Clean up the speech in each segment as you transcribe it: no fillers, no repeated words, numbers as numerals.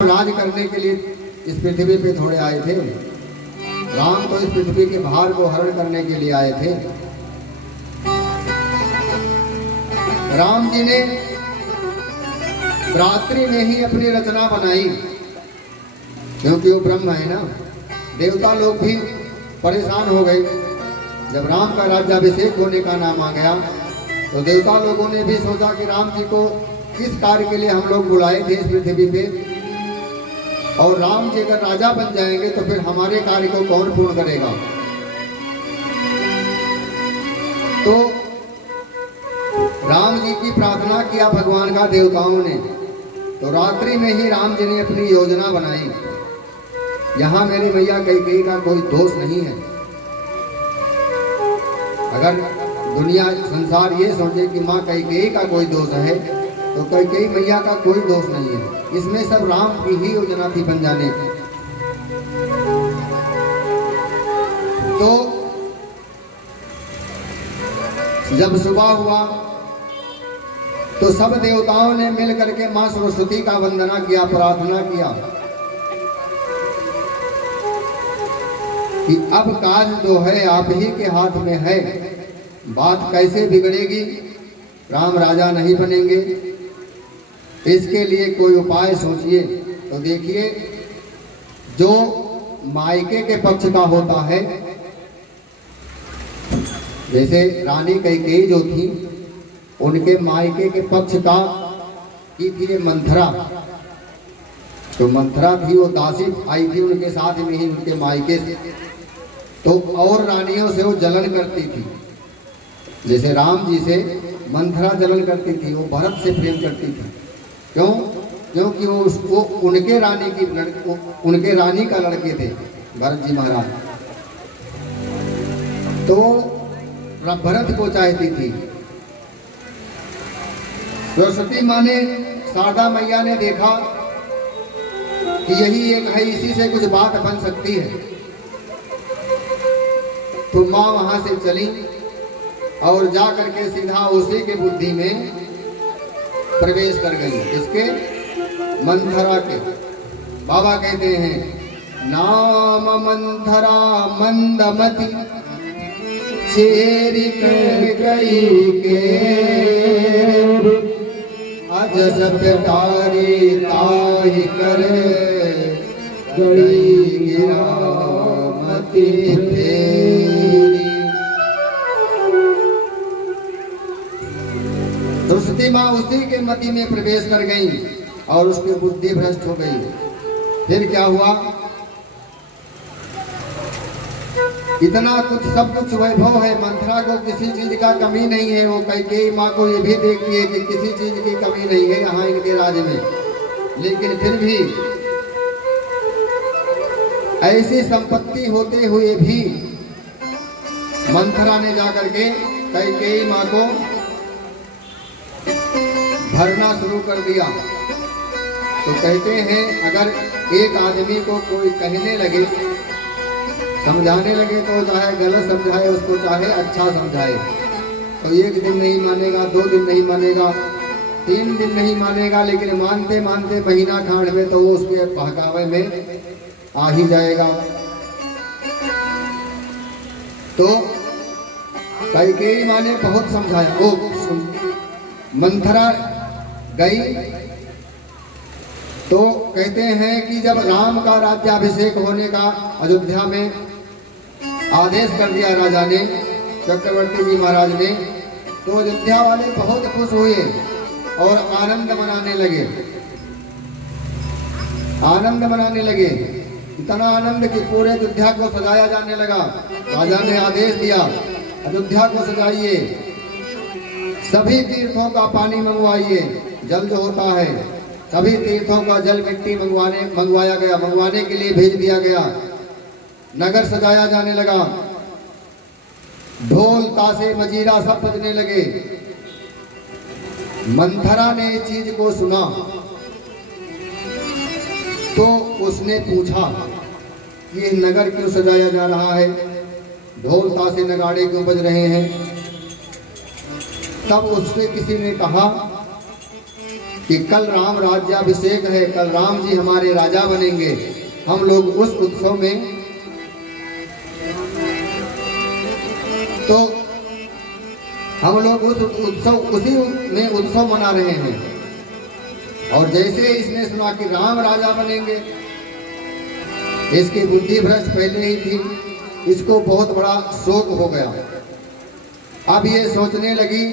इलाज करने के लिए इस पृथ्वी पे थोड़े आए थे। राम तो इस पृथ्वी के भार को हरण करने के लिए आए थे। राम जी ने रात्रि में ही अपनी रचना बनाई, क्योंकि वो ब्रह्म है ना। देवता लोग भी परेशान हो गए जब राम का राज्याभिषेक होने का नाम आ गया। तो देवता लोगों ने भी सोचा कि राम जी को किस कार्य के लिए हम लोग बुलाए थे इस पृथ्वी पे, और राम जी अगर राजा बन जाएंगे तो फिर हमारे कार्य को कौन पूर्ण करेगा। तो राम जी की प्रार्थना किया भगवान का देवताओं ने। तो रात्रि में ही राम जी ने अपनी योजना बनाई। यहाँ मेरी मैया कैकेयी का कोई दोष नहीं है। अगर दुनिया संसार ये सोचे कि माँ कैकेयी का कोई दोष है, तो कैकेयी मैया का कोई दोष नहीं है। इसमें सब राम की ही योजना थी बन जाने की। तो जब सुबह हुआ तो सब देवताओं ने मिल करके मां सरस्वती का वंदना किया, प्रार्थना किया कि अब काज जो है आप ही के हाथ में है। बात कैसे बिगड़ेगी, राम राजा नहीं बनेंगे, इसके लिए कोई उपाय सोचिए। तो देखिए, जो मायके के पक्ष का होता है, जैसे रानी कैकेयी जो थी, उनके मायके के पक्ष का की थी मंथरा। तो मंथरा थी, वो दासी आई थी उनके साथ में ही उनके मायके से। तो और रानियों से वो जलन करती थी। जैसे राम जी से मंथरा जलन करती थी, वो भरत से प्रेम करती थी। क्यों? क्योंकि वो उसको उनके रानी का लड़के थे भरत जी महाराज। तो भरत को चाहती थी। सरस्वती माँ ने, शारदा मैया ने देखा कि यही एक है, इसी से कुछ बात बन सकती है। तो माँ वहां से चली और जा करके सीधा उसी के बुद्धि में प्रवेश कर गई। इसके मंथरा के। बाबा कहते हैं, नाम मंथरा मंदमती चेरी गई के अजस प्यारी ताही करे गई गिरामती फेरी। सरस्वती माँ उसी के मति में प्रवेश कर गई और उसकी बुद्धि भ्रष्ट हो गई। फिर क्या हुआ, इतना कुछ सब कुछ वैभव है, मंथरा को किसी चीज का कमी नहीं है। वो कैकेयी माँ को ये भी देखती है कि किसी चीज की कमी नहीं है यहाँ इनके राज्य में। लेकिन फिर भी ऐसी संपत्ति होते हुए भी मंथरा ने जाकर के कैकेयी माँ को भरना शुरू कर दिया। तो कहते हैं, अगर एक आदमी को कोई कहने लगे, समझाने लगे, तो चाहे गलत समझाए उसको, चाहे अच्छा समझाए, तो एक दिन नहीं मानेगा, 2 दिन नहीं मानेगा, 3 दिन नहीं मानेगा, लेकिन मानते मानते महीना खांड में तो वो उसके बहकावे में आ ही जाएगा। तो कैकेयी माँ ने बहुत समझाया। वो मंथरा गई। तो कहते हैं कि जब राम का राज्याभिषेक होने का अयोध्या में आदेश कर दिया राजा ने, चक्रवर्ती जी महाराज ने, तो अयोध्या वाले बहुत खुश हुए और आनंद मनाने लगे। आनंद मनाने लगे, इतना आनंद कि पूरे अयोध्या को सजाया जाने लगा। राजा ने आदेश दिया, अयोध्या को सजाइए, सभी तीर्थों का पानी मंगवाइए, जल जो होता है सभी तीर्थों का जल, मिट्टी मंगवाया गया, मंगवाने के लिए भेज दिया गया। नगर सजाया जाने लगा, ढोल ताशे मजीरा सब बजने लगे। मंथरा ने इस चीज को सुना तो उसने पूछा कि ये नगर क्यों सजाया जा रहा है, ढोल ताशे नगाड़े क्यों बज रहे हैं। तब उससे किसी ने कहा कि कल राम राज्याभिषेक है, कल राम जी हमारे राजा बनेंगे। हम लोग उस उत्सव में, तो हम लोग उसी में उत्सव मना रहे हैं। और जैसे इसने सुना कि राम राजा बनेंगे, इसकी बुद्धि भ्रष्ट पहले ही थी, इसको बहुत बड़ा शोक हो गया। अब ये सोचने लगी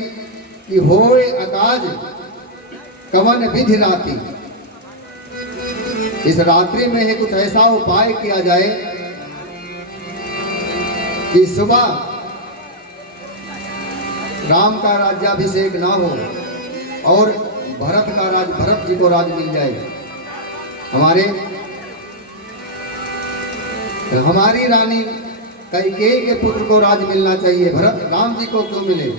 कि होए अकाज कवन विधि राति, इस रात्रि में ही कुछ ऐसा उपाय किया जाए कि सुबह राम का राज्याभिषेक ना हो और भरत जी को राज मिल जाए। हमारी रानी कैकेयी के पुत्र को राज मिलना चाहिए, भरत राम जी को क्यों मिले।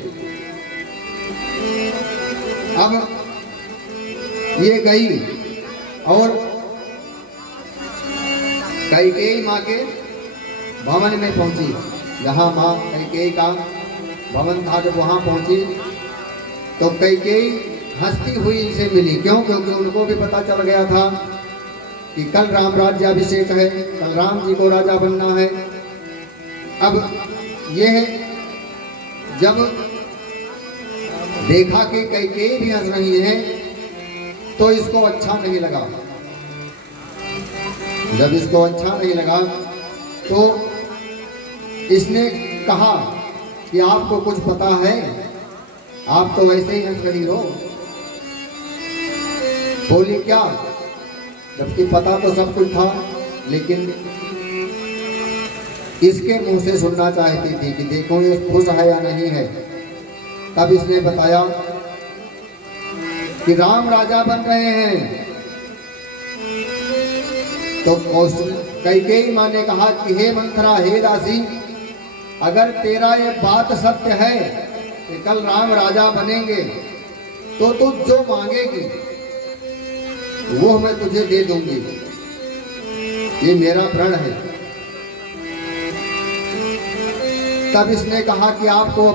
अब ये गई और कैकेयी माँ के भवन में पहुंची, जहाँ माँ कैकेयी का भवन था। जब वहाँ पहुंची तो कैकेयी हंसती हुई इनसे मिली। क्यों? क्योंकि उनको भी पता चल गया था कि कल राम राज्याभिषेक है, कल राम जी को राजा बनना है। अब यह जब देखा कि कैकेयी भी हंस रही है तो इसको अच्छा नहीं लगा। जब इसको अच्छा नहीं लगा तो इसने कहा कि आपको कुछ पता है, आप तो वैसे ही हंस रही हो। बोली क्या? जबकि पता तो सब कुछ था, लेकिन इसके मुंह से सुनना चाहती थी कि देखो ये खुश है या नहीं है। तब इसने बताया कि राम राजा बन रहे हैं। तो कैकेयी माँ ने कहा कि हे मंथरा, हे दासी, अगर तेरा ये बात सत्य है कि कल राम राजा बनेंगे तो तू जो मांगेगी वो मैं तुझे दे दूंगी, ये मेरा प्रण है। तब इसने कहा कि आपको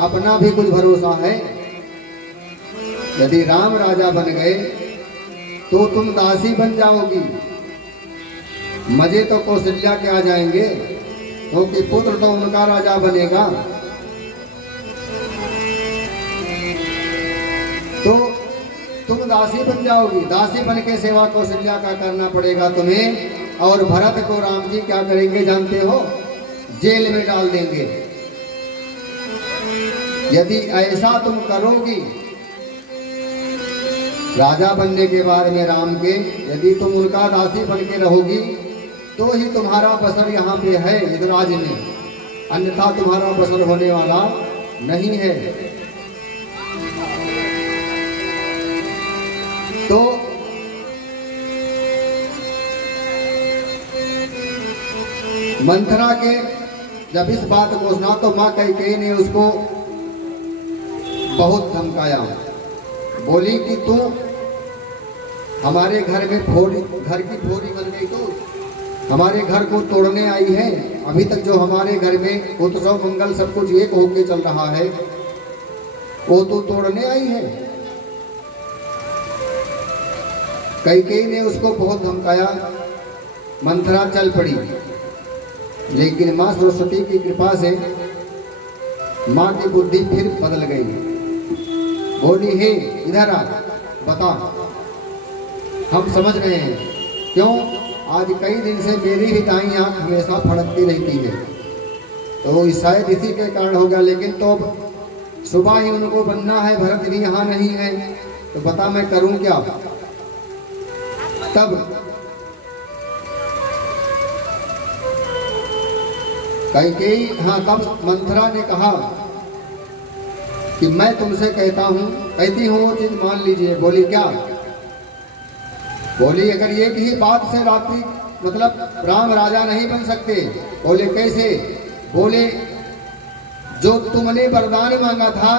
अपना भी कुछ भरोसा है? यदि राम राजा बन गए तो तुम दासी बन जाओगी। मजे तो कौशल्या के आ जाएंगे, क्योंकि पुत्र तो उनका राजा बनेगा। तो तुम दासी बन जाओगी, दासी बन के सेवा कौशल्या का करना पड़ेगा तुम्हें। और भरत को राम जी क्या करेंगे जानते हो? जेल में डाल देंगे। यदि ऐसा तुम करोगी, राजा बनने के बाद में राम के, यदि तुम उनका दासी बन के रहोगी तो ही तुम्हारा बसर यहाँ पे है इस राज्य में, अन्यथा तुम्हारा बसर होने वाला नहीं है। तो मंथरा के जब इस बात को सुना तो माँ कैकेयी ने उसको बहुत धमकाया। बोली कि तू हमारे घर में घर की फोड़ी बन गई, तो हमारे घर को तोड़ने आई है। अभी तक जो हमारे घर में उत्सव मंगल सब कुछ एक होके चल रहा है वो तो तोड़ने आई है। कैकेयी ने उसको बहुत धमकाया। मंथरा चल पड़ी, लेकिन माँ सरस्वती की कृपा से माँ की बुद्धि फिर बदल गई। बोली, हे इधर आ, बता, हम समझ रहे हैं। क्यों? आज कई दिन से मेरी भी दाईं आंख हमेशा फड़कती रहती है, तो शायद इसी के कारण हो गया। लेकिन तो सुबह ही उनको बनना है, भरत भी यहाँ नहीं है, तो बता मैं करूं क्या? तब कैकेयी, हाँ, तब मंथरा ने कहा कि मैं तुमसे कहती हूँ वो चीज मान लीजिए। बोली क्या? बोली अगर एक ही बात से रात्रि मतलब राम राजा नहीं बन सकते। बोले कैसे? बोले जो तुमने वरदान मांगा था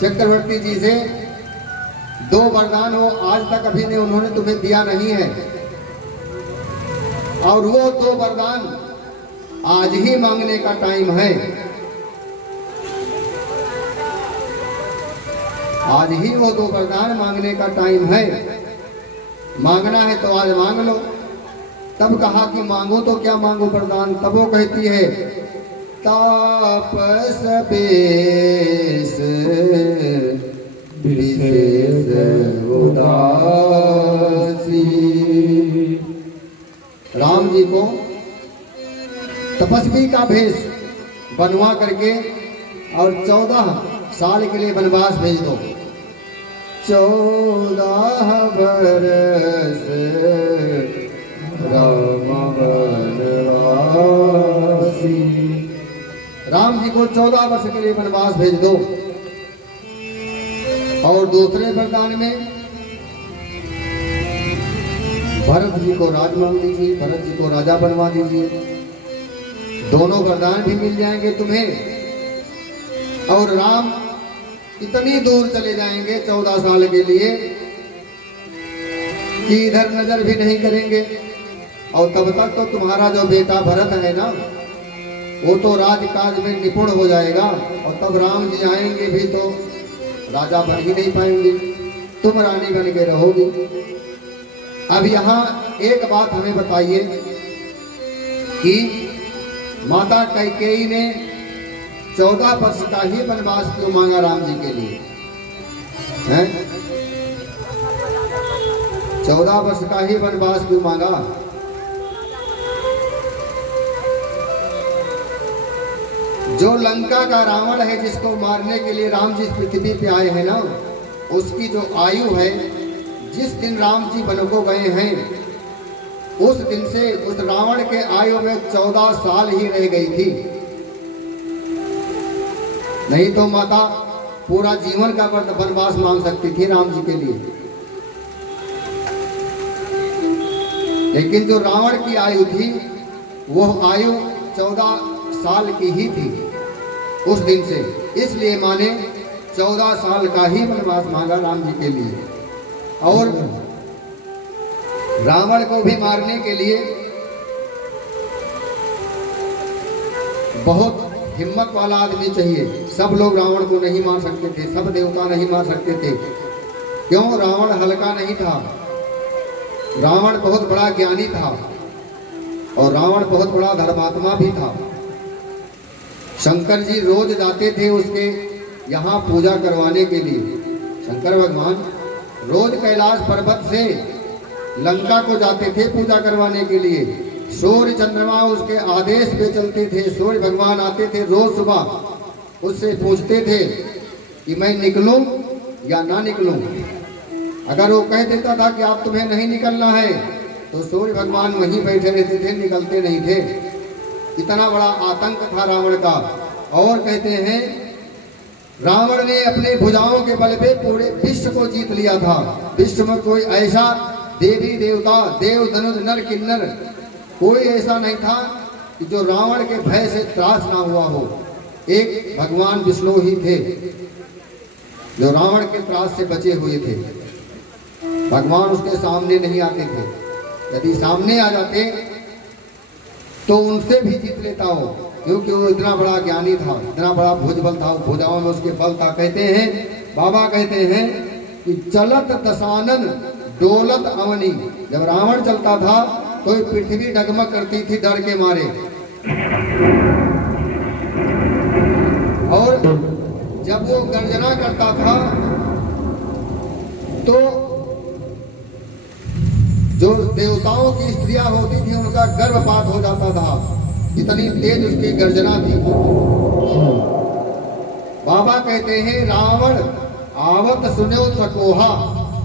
चक्रवर्ती जी से, 2 वरदान वो आज तक अभी ने उन्होंने तुम्हें दिया नहीं है, और वो 2 वरदान आज ही मांगने का टाइम है। आज ही वो तो वरदान मांगने का टाइम है, मांगना है तो आज मांग लो। तब कहा कि मांगो तो क्या मांगो वरदान, तब वो कहती है तापस बेस विशेष उदासी। राम जी को तपस्वी का भेष बनवा करके और 14 साल के लिए वनवास भेज दो। 14 बरस राम वनवासी। राम जी को 14 वर्ष के लिए वनवास भेज दो। और दूसरे वरदान में भरत जी को राज मांग दीजिए, भरत जी को राजा बनवा दीजिए। दोनों वरदान भी मिल जाएंगे तुम्हें। और राम इतनी दूर चले जाएंगे 14 साल के लिए कि इधर नजर भी नहीं करेंगे। और तब तक तो तुम्हारा जो बेटा भरत है ना, वो तो राजकाज में निपुण हो जाएगा। और तब राम जी आएंगे भी तो राजा बन ही नहीं पाएंगे, तुम रानी बन के रहोगी। अब यहाँ एक बात हमें बताइए कि माता कैकेयी ने 14 वर्ष का ही वनवास क्यों मांगा राम जी के लिए? हैं? 14 वर्ष का ही वनवास क्यों मांगा? जो लंका का रावण है, जिसको मारने के लिए राम जी इस पृथ्वी पे आए हैं ना, उसकी जो आयु है, जिस दिन राम जी वन को गए हैं उस दिन से उस रावण के आयु में 14 साल ही रह गई थी। नहीं तो माता पूरा जीवन का वनवास मांग सकती थी राम जी के लिए। लेकिन जो रावण की आयु थी वो आयु 14 साल की ही थी उस दिन से, इसलिए माने 14 साल का ही वनवास मांगा राम जी के लिए। और रावण को भी मारने के लिए बहुत हिम्मत वाला आदमी चाहिए। सब लोग रावण को नहीं मार सकते थे, सब देवता नहीं मार सकते थे। क्यों? रावण हल्का नहीं था, रावण बहुत बड़ा ज्ञानी था और रावण बहुत बड़ा धर्मात्मा भी था। शंकर जी रोज जाते थे उसके यहाँ पूजा करवाने के लिए। शंकर भगवान रोज कैलाश पर्वत से लंका को जाते थे पूजा करवाने के लिए। सूर्य चंद्रमा उसके आदेश पे चलते थे। सूर्य भगवान आते थे रोज सुबह, उससे पूछते थे कि मैं निकलूं या ना निकलूं। अगर वो कह देता था कि आप तुम्हें नहीं निकलना है तो सूर्य भगवान वहीं बैठे रहते थे, निकलते नहीं थे। इतना बड़ा आतंक था रावण का। और कहते हैं रावण ने अपने भुजाओं के बल पे पूरे विश्व को जीत लिया था। विश्व में कोई ऐसा देवी देवता, देव धनुष नर किन्नर कोई ऐसा नहीं था कि जो रावण के भय से त्रास ना हुआ हो। एक भगवान विष्णु ही थे जो रावण के त्रास से बचे हुए थे। भगवान उसके सामने नहीं आते थे। यदि सामने आ जाते तो उनसे भी जीत लेता हो, क्योंकि वो इतना बड़ा ज्ञानी था, इतना बड़ा भुजबल था, भुजाओं में उसके बल था। कहते हैं बाबा कहते हैं कि चलत दशानन डोलत अवनी। जब रावण चलता था तो पृथ्वी डगमग करती थी डर के मारे। और जब वो गर्जना करता था तो जो देवताओं की स्त्रियां होती थी उनका गर्भपात हो जाता था, इतनी तेज उसकी गर्जना थी। बाबा कहते हैं रावण आवत सुनो सकोहा।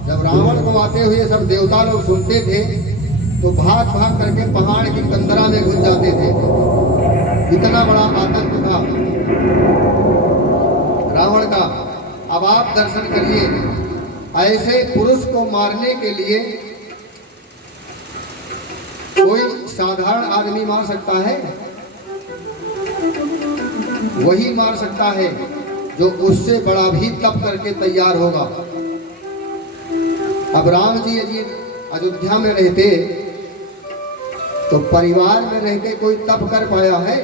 जब रावण को आते हुए सब देवता लोग सुनते थे तो भाग भाग करके पहाड़ की कंदरा में घुस जाते थे। इतना बड़ा आतंक था रावण का। अब आप दर्शन करिए, ऐसे पुरुष को मारने के लिए कोई साधारण आदमी मार सकता है? वही मार सकता है जो उससे बड़ा भी तप करके तैयार होगा। अब राम जी यदि अयोध्या में रहते तो परिवार में रहते कोई तप कर पाया है?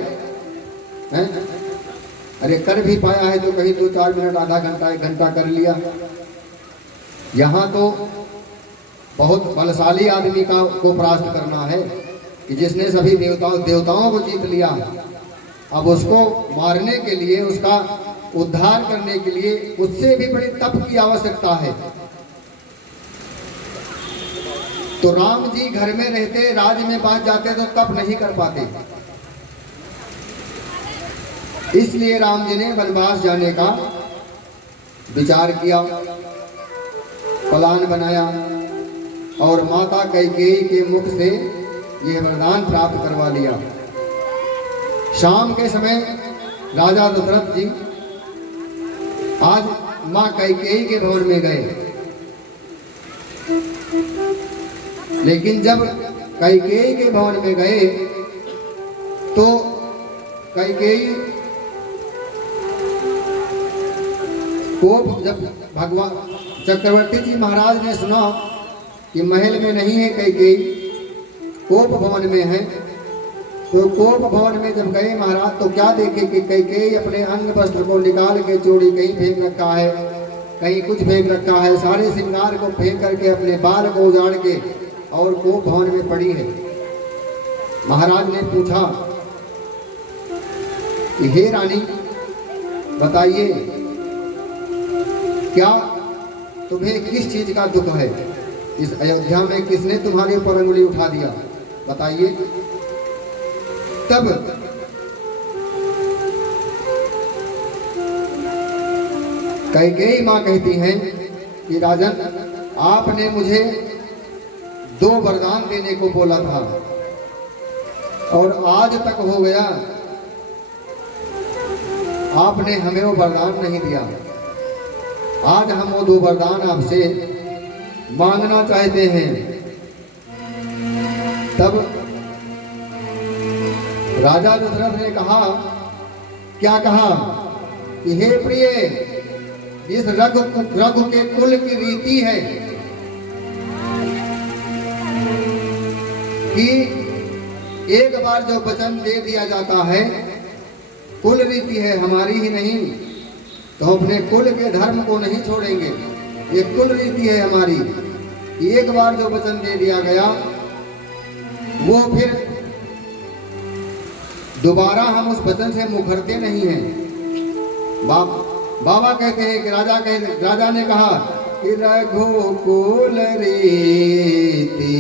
अरे कर भी पाया है तो कहीं 2-4 मिनट, आधा घंटा, 1 घंटा कर लिया। यहाँ तो बहुत बलशाली आदमी को परास्त करना है कि जिसने सभी देवताओं को जीत लिया। अब उसको मारने के लिए, उसका उद्धार करने के लिए उससे भी बड़ी तप की आवश्यकता है। तो राम जी घर में रहते, राज्य में बात जाते तो तप नहीं कर पाते। इसलिए राम जी ने वनवास जाने का विचार किया, प्लान बनाया और माता कैकेयी के मुख से यह वरदान प्राप्त करवा लिया। शाम के समय राजा दशरथ जी आज माँ कैकेयी के भवन में गए, लेकिन जब कैकेयी के भवन में गए तो कैकेयी को, जब भगवान चक्रवर्ती जी महाराज ने सुना कि महल में नहीं है कैकेयी, कोप भवन में है, तो कोप भवन में जब गए महाराज तो क्या देखे कि कैकेयी अपने अंग वस्त्र को निकाल के चोरी कहीं फेंक रखा है, कहीं कुछ फेंक रखा है, सारे श्रृंगार को फेंक करके अपने बाल को उजाड़ के और कोप भवन में पड़ी है। महाराज ने पूछा कि हे रानी बताइए, क्या तुम्हें किस चीज का दुख है? इस अयोध्या में किसने तुम्हारे ऊपर अंगुली उठा दिया, बताइए। तब कैकेयी माँ कहती हैं कि राजन, आपने मुझे 2 वरदान देने को बोला था और आज तक हो गया, आपने हमें वो वरदान नहीं दिया। आज हम वो 2 वरदान आपसे मांगना चाहते हैं। तब राजा दशरथ ने कहा, क्या कहा कि हे प्रिय, इस रघु के कुल की रीति है कि एक बार जो वचन दे दिया जाता है, कुल रीति है, हमारी ही नहीं, तो अपने कुल के धर्म को नहीं छोड़ेंगे। ये कुल रीति है हमारी, एक बार जो वचन दे दिया गया वो फिर दोबारा हम उस वचन से मुखरते नहीं हैं। बाबा कहते हैं कि राजा ने कहा कि रघुकुल रीति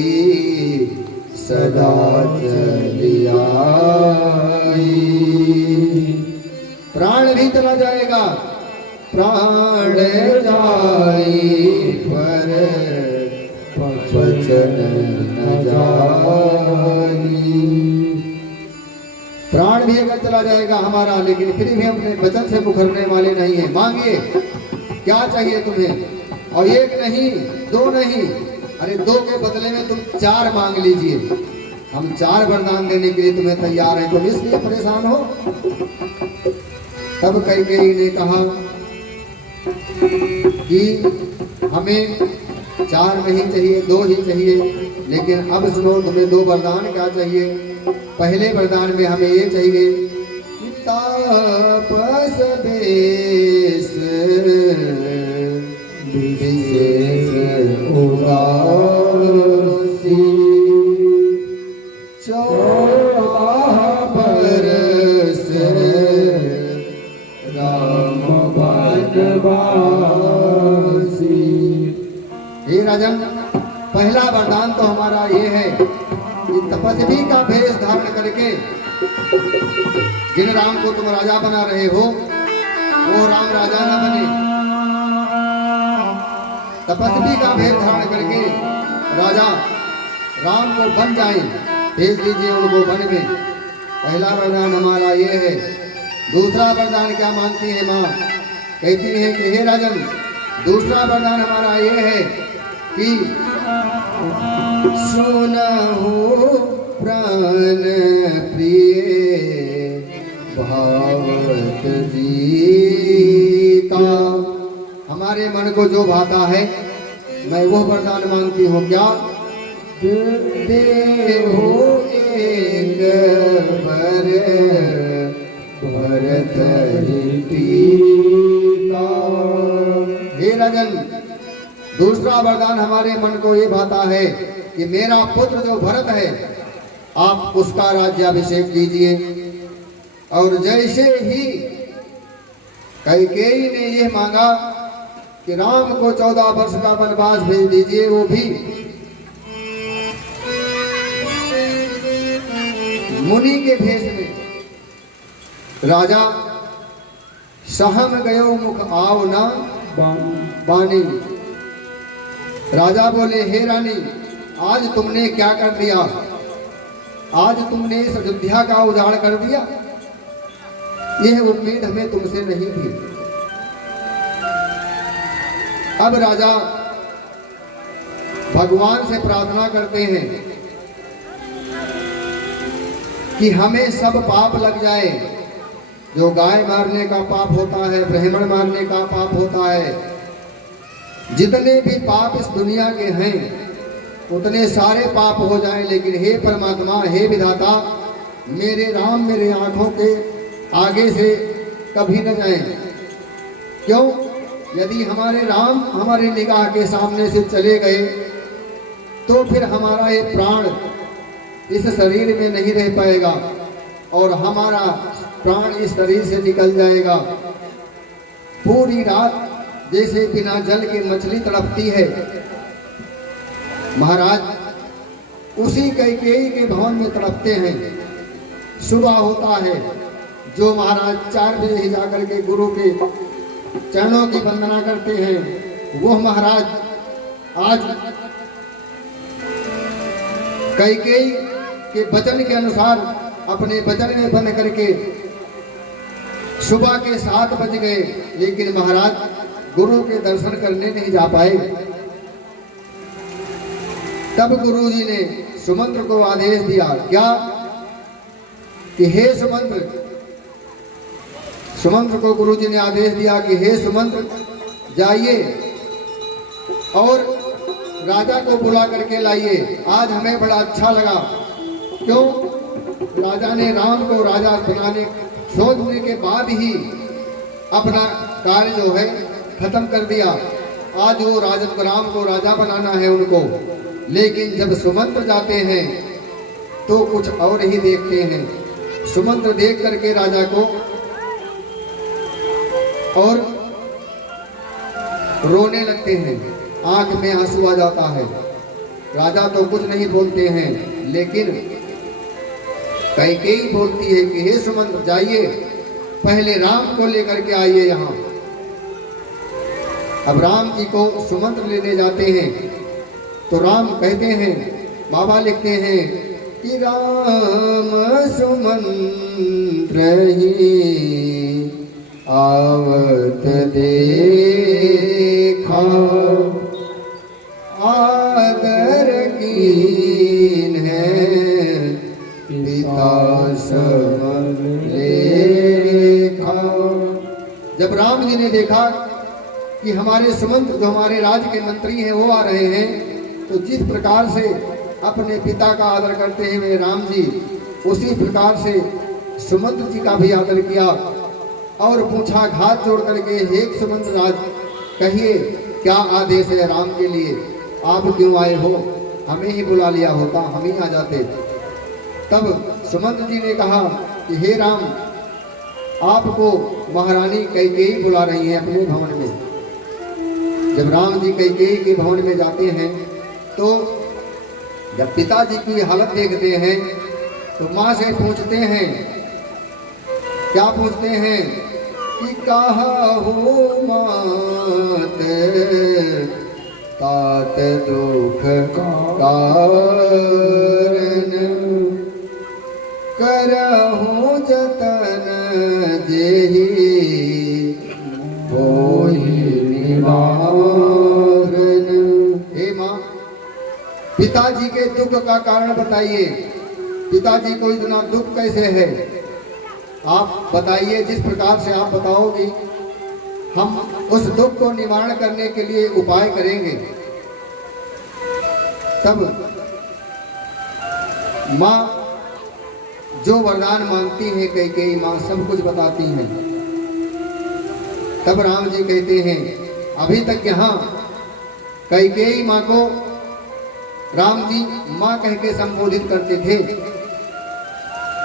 सदा चली आई, प्राण भी चला जाएगा, प्राण जाई पर वचन न जाई। प्राण भी अगर चला जाएगा हमारा, लेकिन फिर भी अपने वचन से मुखरने वाले नहीं है। मांगिए, क्या चाहिए तुम्हें? और 1 नहीं, 2 नहीं, अरे 2 के बदले में तुम 4 मांग लीजिए। हम 4 वरदान देने के लिए तुम्हें तैयार हैं, तुम इसलिए परेशान हो। तब कैकेयी ने कहा कि हमें 4 नहीं चाहिए, 2 ही चाहिए। लेकिन अब सुनो, तुम्हें 2 वरदान क्या चाहिए? पहले वरदान में हमें ये चाहिए कि तापस बेस विशेष उदासी, 14 बरस राम वनवासी। हे राजन, पहला वरदान तो हमारा ये है कि तपस्वी का भेष धारण करके जिन राम को तुम राजा बना रहे हो वो राम राजा न बने। तपस्वी का भेष धारण करके राजा राम को बन जाए, भेज दीजिए उनको वन में। पहला वरदान हमारा ये है। दूसरा वरदान क्या मांगती है माँ? कहती है कि हे राजन, दूसरा वरदान हमारा ये है कि सुनहु प्राण प्रिय भावत जी का। हमारे मन को जो भाता है मैं वो वरदान मांगती हूँ। क्या? देहो एक बर भरत ही टीका। हे राजन, दूसरा वरदान हमारे मन को ये भाता है कि मेरा पुत्र जो भरत है आप उसका राज्याभिषेक कीजिए। और जैसे ही कैकेयी ने यह मांगा कि राम को 14 वर्ष का वनवास भेज दीजिए, वो भी मुनि के भेष में, राजा सहम गयो मुख आव ना बानी। राजा बोले, हे रानी, आज तुमने क्या कर दिया? आज तुमने इस अयोध्या का उजाड़ कर दिया। यह उम्मीद हमें तुमसे नहीं थी। अब राजा भगवान से प्रार्थना करते हैं कि हमें सब पाप लग जाए, जो गाय मारने का पाप होता है, ब्राह्मण मारने का पाप होता है, जितने भी पाप इस दुनिया के हैं उतने सारे पाप हो जाएं, लेकिन हे परमात्मा, हे विधाता, मेरे राम मेरे आंखों के आगे से कभी न जाएं। क्यों? यदि हमारे राम हमारे निगाह के सामने से चले गए तो फिर हमारा ये प्राण इस शरीर में नहीं रह पाएगा और हमारा प्राण इस शरीर से निकल जाएगा। पूरी रात जैसे बिना जल के मछली तड़पती है, महाराज उसी कैकेयी के भवन में तड़पते हैं। सुबह होता है, जो महाराज 4 बजे ही जाकर के गुरु के चरणों की वंदना करते हैं, वो महाराज आज कैकेयी के वचन के अनुसार अपने वचन में बंद करके सुबह के 7 बज गए, लेकिन महाराज गुरु के दर्शन करने नहीं जा पाए। तब गुरु जी ने सुमंत्र को आदेश दिया, क्या कि हे सुमंत्र, सुमंत्र को गुरु जी ने आदेश दिया कि हे सुमंत्र, जाइए और राजा को बुला करके लाइए। आज हमें बड़ा अच्छा लगा। क्यों? राजा ने राम को राजा बनाने सोचने के बाद ही अपना कार्य जो है खत्म कर दिया। आज वो राम को राजा बनाना है उनको, लेकिन जब सुमंत्र जाते हैं तो कुछ और ही देखते हैं। सुमंत्र देख करके राजा को और रोने लगते हैं, आंख में आंसू आ जाता है। राजा तो कुछ नहीं बोलते हैं, लेकिन कैकेयी बोलती है कि हे सुमंत्र, जाइए पहले राम को लेकर के आइए यहाँ। अब राम जी को सुमंत्र लेने जाते हैं तो राम कहते हैं, बाबा लिखते हैं कि राम सुमंत्र ही आवत देखा, आदर कीन है पिता सम लेखा। जब राम जी ने देखा कि हमारे सुमंत्र जो हमारे राज्य के मंत्री हैं वो आ रहे हैं, तो जिस प्रकार से अपने पिता का आदर करते हैं वे राम जी, उसी प्रकार से सुमंत्र जी का भी आदर किया और पूछा हाथ जोड़ करके, हे सुमंत्र राज, कहिए क्या आदेश है राम के लिए? आप क्यों आए हो? हमें ही बुला लिया होता, हम ही आ जाते। तब सुमंत्र जी ने कहा कि हे राम, आपको महारानी कैकेयी बुला रही है अपने भवन में। जब राम जी कैकेयी के भवन में जाते हैं तो जब पिताजी की हालत देखते हैं तो माँ से पूछते हैं, क्या पूछते हैं कि कहा हो मात तात दुख कारण, करहु जतन जेहि होहि निवारण। हे माँ, पिताजी के दुख का कारण बताइए। पिताजी को इतना दुख कैसे है, आप बताइए। जिस प्रकार से आप बताओगी हम उस दुख को निवारण करने के लिए उपाय करेंगे। तब माँ जो वरदान मांगती है कैकेयी माँ सब कुछ बताती हैं। तब राम जी कहते हैं अभी तक यहाँ कैकेयी माँ को राम जी माँ कह के संबोधित करते थे,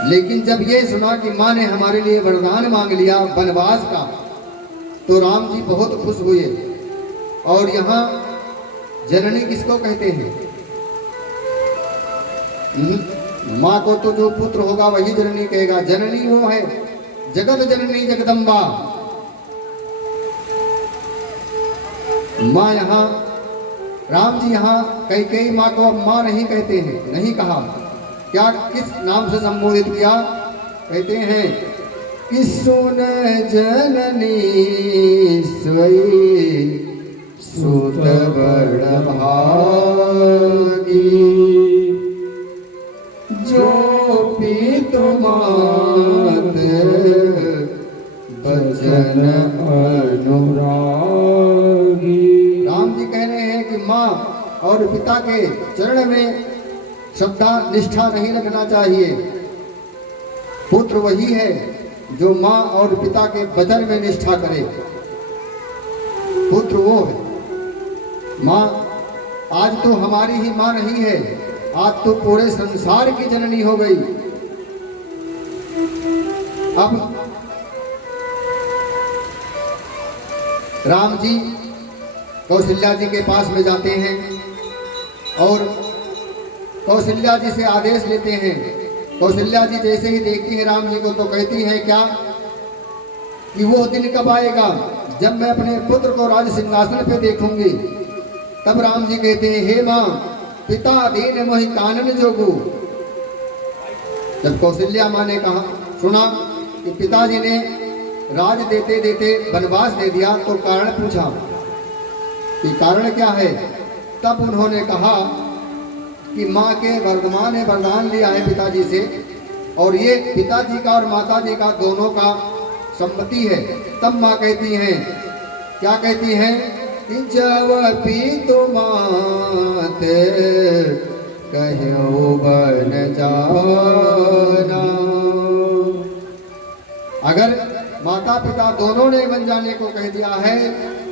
लेकिन जब ये सुना कि माँ ने हमारे लिए वरदान मांग लिया वनवास का, तो राम जी बहुत खुश हुए। और यहाँ जननी किसको कहते हैं? माँ को तो जो पुत्र होगा वही जननी कहेगा। जननी वो है जगत जननी जगदम्बा। माँ यहाँ राम जी यहाँ कैकेयी माँ को अब माँ नहीं कहते हैं, नहीं कहा। क्या किस नाम से संबोधित किया? कहते हैं कि सुन जननी सोई सुत बड़ भागी, जो पितु मात बचन अनुरागी। राम जी कह रहे हैं कि माँ और पिता के चरण में श्रद्धा निष्ठा नहीं रखना चाहिए। पुत्र वही है जो माँ और पिता के वचन में निष्ठा करे। पुत्र वो है। माँ आज तो हमारी ही माँ नहीं है, आज तो पूरे संसार की जननी हो गई। अब राम जी कौशल्या जी के पास में जाते हैं और कौशल्या जी से आदेश लेते हैं। कौशल्या जी जैसे ही देखती है राम जी को तो कहती है क्या कि वो दिन कब आएगा जब मैं अपने पुत्र को राज सिंहासन पे देखूंगी। तब राम जी कहते हैं हे माँ पिता दीन मोहि कानन जोगु। जब कौशल्या माँ ने कहा सुना कि पिताजी ने राज देते देते वनवास दे दिया तो कारण पूछा कि कारण क्या है। तब उन्होंने कहा कि माँ के वर्धमान ने वरदान लिया है पिताजी से, और ये पिताजी का और माताजी का दोनों का सम्मति है। तब माँ कहती हैं, क्या कहती हैं कि जब पितु मात कहो बन जाना। अगर माता पिता दोनों ने बन जाने को कह दिया है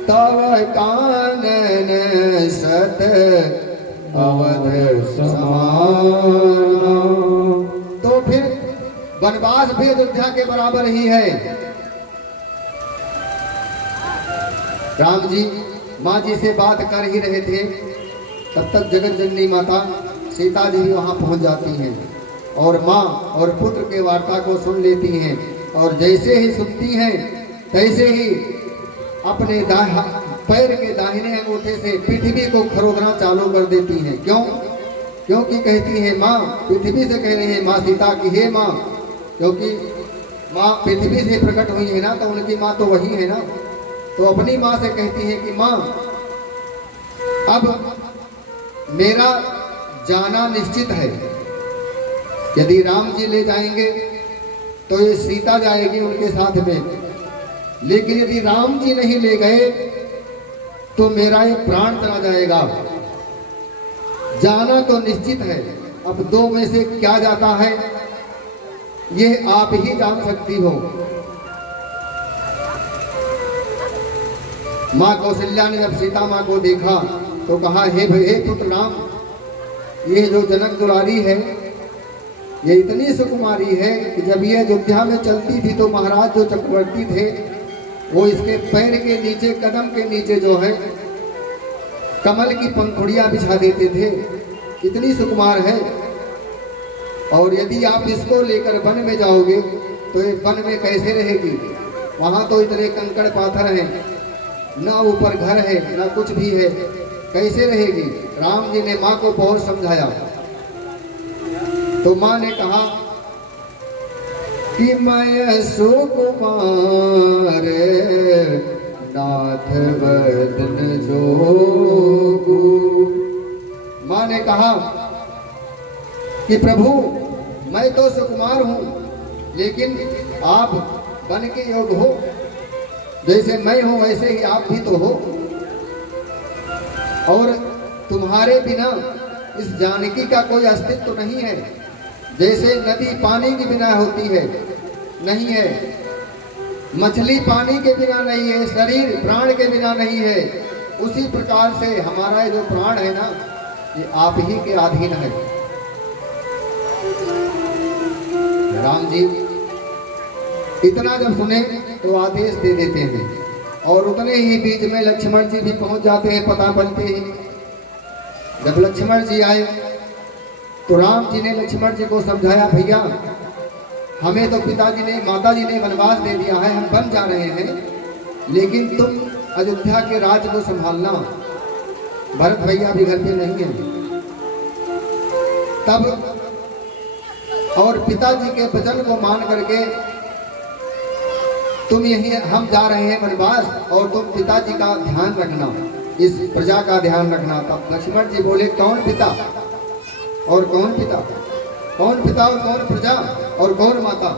तब कानन सत अवध समाना, तो फिर वनवास भी अयोध्या के बराबर ही है। राम जी माँ जी से बात कर ही रहे थे, तब तक जगत जननी माता सीता जी भी वहाँ पहुँच जाती हैं और माँ और पुत्र के वार्ता को सुन लेती हैं। और जैसे ही सुनती हैं तैसे ही अपने पैर के दाहिने अंगूठे से पृथ्वी को खरोदना चालू कर देती हैं। क्यों? क्योंकि कहती है माँ, पृथ्वी से कह रहे हैं माँ सीता की हे माँ, क्योंकि माँ पृथ्वी से प्रकट हुई है ना, तो उनकी माँ तो वही है ना। तो अपनी माँ से कहती है कि माँ अब मेरा जाना निश्चित है। यदि राम जी ले जाएंगे तो ये सीता जाएगी उनके साथ में, लेकिन यदि राम जी नहीं ले गए तो मेरा ये प्राण चला जाएगा। जाना तो निश्चित है, अब दो में से क्या जाता है ये आप ही जान सकती हो। माँ कौशल्या ने जब सीता माँ को देखा तो कहा हे पुत्र राम, ये जो जनक दुलारी है ये इतनी सुकुमारी है कि जब ये अयोध्या में चलती थी तो महाराज जो चक्रवर्ती थे वो इसके पैर के नीचे, कदम के नीचे जो है कमल की पंखुड़ियां बिछा देते थे। इतनी सुकुमार है। और यदि आप इसको लेकर वन में जाओगे तो ये वन में कैसे रहेगी? वहाँ तो इतने कंकड़ पाथर हैं, ना ऊपर घर है ना कुछ भी है, कैसे रहेगी? राम जी ने माँ को बहुत समझाया तो माँ ने कहा कि मैं सुकुमार नाथ वदन जोगु। माँ ने कहा कि प्रभु मैं तो सुकुमार हूँ, लेकिन आप बन के योग हो, जैसे मैं हूँ वैसे ही आप भी तो हो। और तुम्हारे बिना इस जानकी का कोई अस्तित्व नहीं है। जैसे नदी पानी के बिना होती है, नहीं है, मछली पानी के बिना नहीं है, शरीर प्राण के बिना नहीं है, उसी प्रकार से हमारा जो प्राण है ना, ये आप ही के अधीन है। राम जी इतना जब सुने तो आदेश दे देते हैं, और उतने ही बीच में लक्ष्मण जी भी पहुंच जाते हैं। पता बनते ही जब लक्ष्मण जी आए तो राम जी ने लक्ष्मण जी को समझाया, भैया हमें तो पिताजी ने माताजी ने वनवास दे दिया है, हम बन जा रहे हैं, लेकिन तुम अयोध्या के राज्य को संभालना। भरत भैया भी घर पे नहीं है तब, और पिताजी के वचन को मान करके तुम यही, हम जा रहे हैं वनवास, और तुम पिताजी का ध्यान रखना, इस प्रजा का ध्यान रखना। तब लक्ष्मण जी बोले, कौन पिता और कौन पिता, कौन पिता और कौन प्रजा और कौन माता?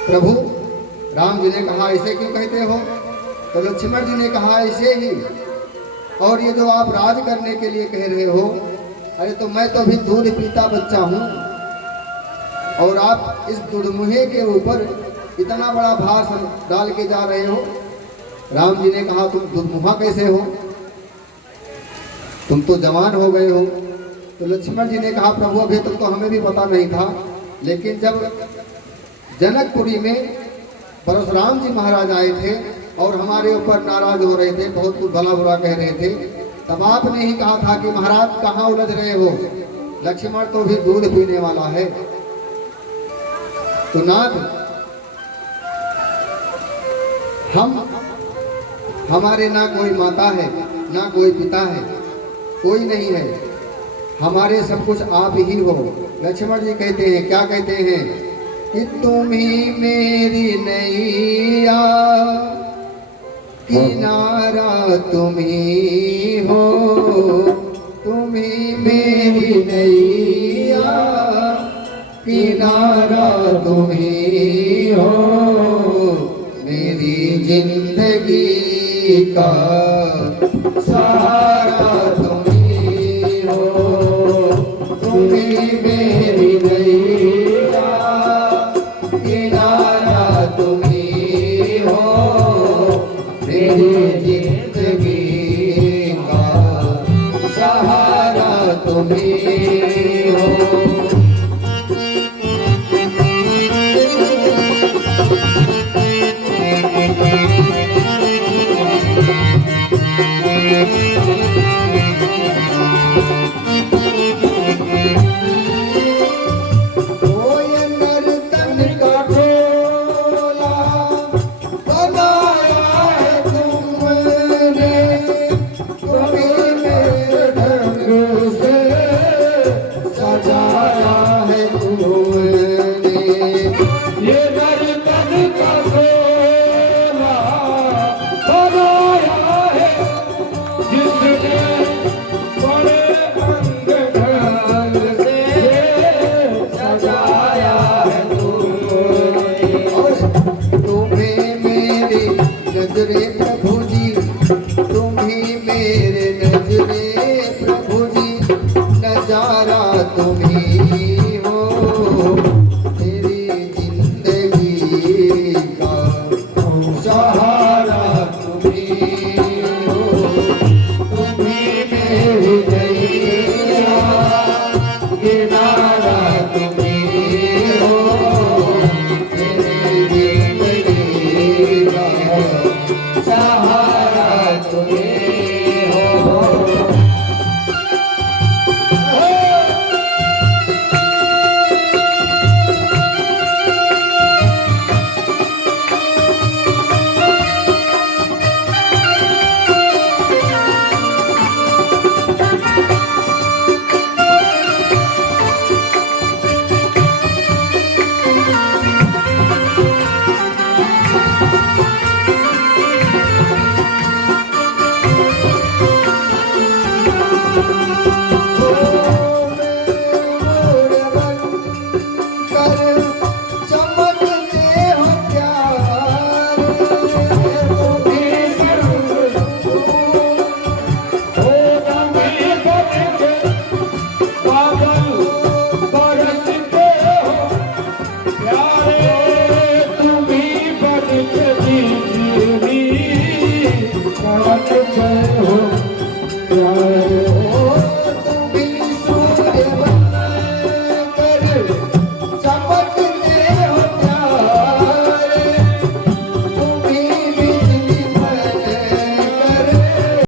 प्रभु राम जी ने कहा, ऐसे क्यों कहते हो? तो लक्ष्मण जी ने कहा, ऐसे ही। और ये जो आप राज करने के लिए कह रहे हो, अरे तो मैं तो अभी दूध पीता बच्चा हूँ, और आप इस दुर्मुहे के ऊपर इतना बड़ा भार डाल के जा रहे हो। राम जी ने कहा, तुम दुर्मुहा कैसे हो, तुम तो जवान हो गए हो। तो लक्ष्मण जी ने कहा, प्रभु अभी तक तो हमें भी पता नहीं था, लेकिन जब जनकपुरी में परशुराम जी महाराज आए थे और हमारे ऊपर नाराज हो रहे थे, बहुत कुछ भला बुरा कह रहे थे, तब आपने ही कहा था कि महाराज कहाँ उलझ रहे हो, लक्ष्मण तो भी दूध पीने वाला है। तो नाथ, हमारे ना कोई माता है, ना कोई पिता है, कोई नहीं है, हमारे सब कुछ आप ही हो। लक्ष्मण जी कहते हैं, क्या कहते हैं कि तुम ही मेरी नैया, किनारा तुम ही हो, तुम ही मेरी नैया, किनारा तुम ही हो, मेरी जिंदगी का सहारा तुम ही हो, तुम ही मेरी नैया, किनारा तुम ही हो, मेरी जिंदगी का सहारा तुम ही हो। किनारा